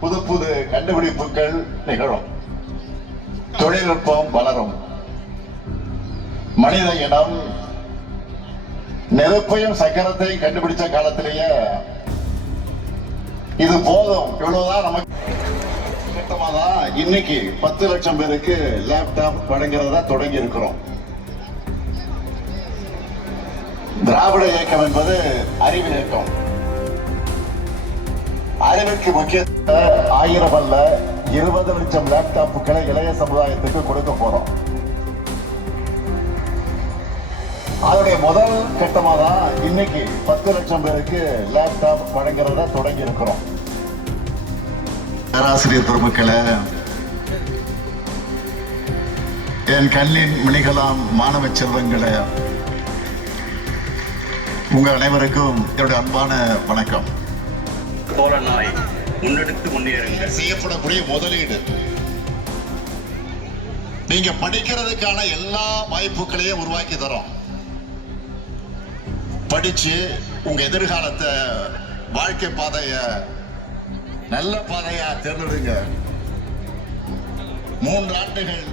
புது புது கண்டுபிடிப்புகள் நிகழும், தொழில்நுட்பம் வளரும், மனித இனம் நெருப்பையும் சக்கரத்தையும் கண்டுபிடிச்ச காலத்திலேயே இது போதும், இவ்வளவுதான் நமக்கு திட்டமாதான் இன்னைக்கு 10 லட்சம் பேருக்கு லேப்டாப் வழங்குறதா தொடங்கி இருக்கிறோம். திராவிட இயக்கம் என்பது அறிவு இயக்கம். அறிவிற்கு முக்கியத்துவம் 1000 அல்ல 20 லட்சம் லேப்டாப்புகளை இளைய சமுதாயத்துக்கு கொடுக்க போறோம். அதனுடைய முதல் கட்டமாக தான் இன்னைக்கு 10 லட்சம் பேருக்கு லேப்டாப் வழங்குறத தொடங்கி இருக்கிறோம். பேராசிரியர் பெருமக்களே, என் கண்ணின் மணிகளாம் மாணவ செல்வங்களே, உங்க அனைவருக்கும் என்னுடைய அன்பான வணக்கம். தோழனாய் முன்னெடுத்து முன்னேறுங்க. செய்யப்படக்கூடிய முதலீடு நீங்க படிக்கிறதுக்கான எல்லா வாய்ப்புகளையும் உருவாக்கி தரோம். படிச்சு உங்க எதிர்காலத்தை, வாழ்க்கை பாதைய நல்ல பாதையா தேர்ந்தெடுங்க. 3 ஆண்டுகள்